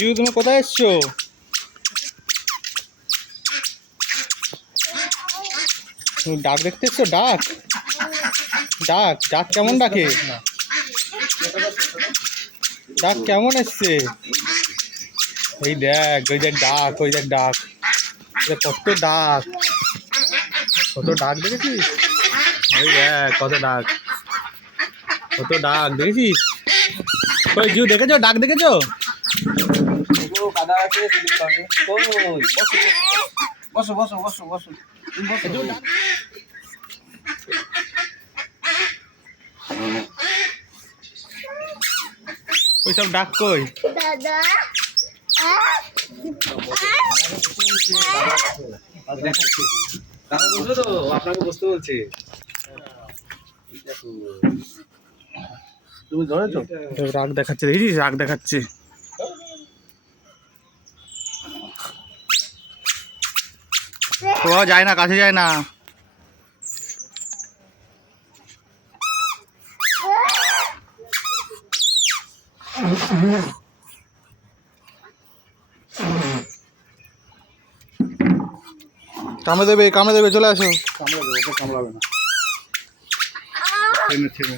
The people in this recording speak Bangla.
জিজু তুমি কোথায় এসছো? তুমি ডাক দেখতে এসছো? ডাক ডাক ডাক কেমন ডাকে? ডাক কেমন এসছে? ওই দেখ, ওই দেখ ডাক, ওই দেখ ডাক, কত ডাক, কত ডাক দেখেছিস? ওই দেখ কত ডাক, কত ডাক দেখেছিস? ওই জিজু দেখেছো? ডাক দেখেছো? বসো বসো বসো বসো ওই সব ডাক কই? দাদা বসো তো, আপনাকে বসতে বলছে। তুমি ধরেছো? রাগ দেখাচ্ছে দেখেছিস? রাগ দেখাচ্ছে। ও যায় না, কাছে যায় না। কামড়ে দেবে, কামড়ে দেবে, চলে আসো। কামড়াবে, ওকে কামড়াবে না। ছেড়ে ছেড়ে